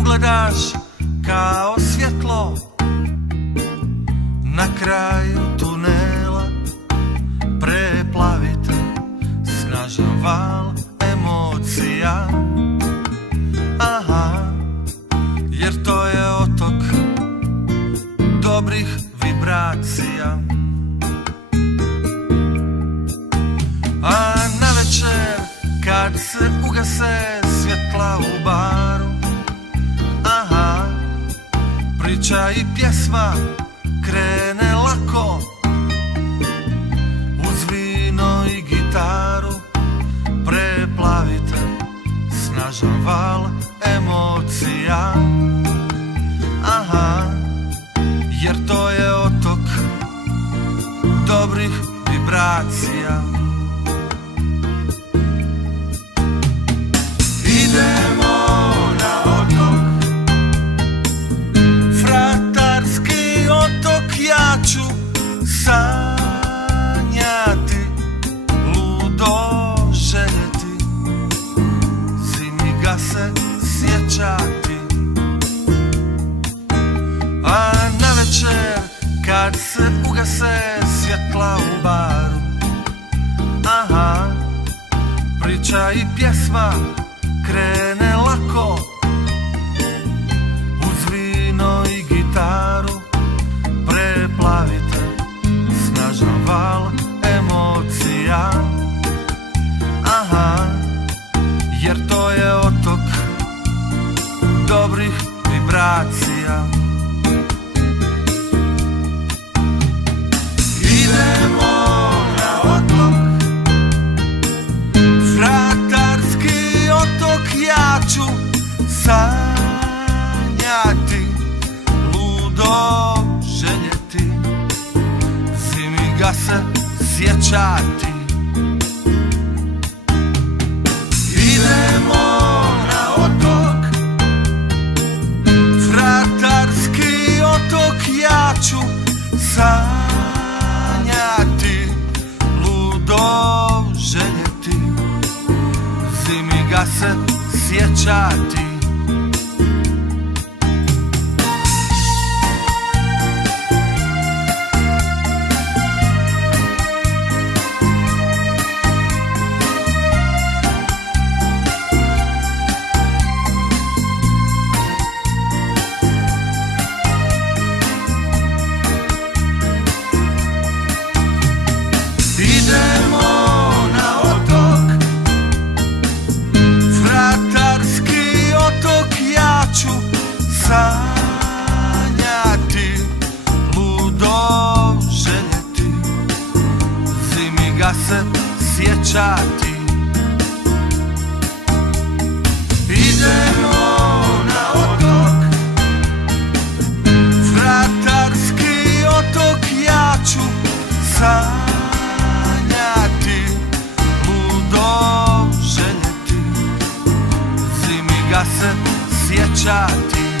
ugledaš kao svjetlo na kraju tunela, preplavite snažan val emocija. Aha, jer to je otok dobrih vibracija. A navečer kad se ugase svjetla u baru, aha, priča i pjesma krene lako, uz vino i gitaru preplavite snažan val emocija. Aha, jer to je otok dobrih vibracija. Idemo na otok, fratarski otok, ja ću sanjati, ludo željeti, zimi ga se sjećati. A navečer kad se ugase svjetla u baru, aha, priča i pjesma krene lako, uz vino i gitaru preplavite snažan val emocija. Aha, jer to je otok dobrih vibracija. Idemo na otok, fratarski otok, ja ću sanjati, ludo željeti, zimi ga se sjećati. Idemo na otok, fratarski otok, ja ću sanjati, ludo željeti, zimi ga se sjećati. Idemo na otok, fratarski otok, ja ću sanjati, ludo željeti, zimi ga se sjećati. Idemo na otok, fratarski otok, ja ću sanjati, ludo željeti, zimi ga se sjećati.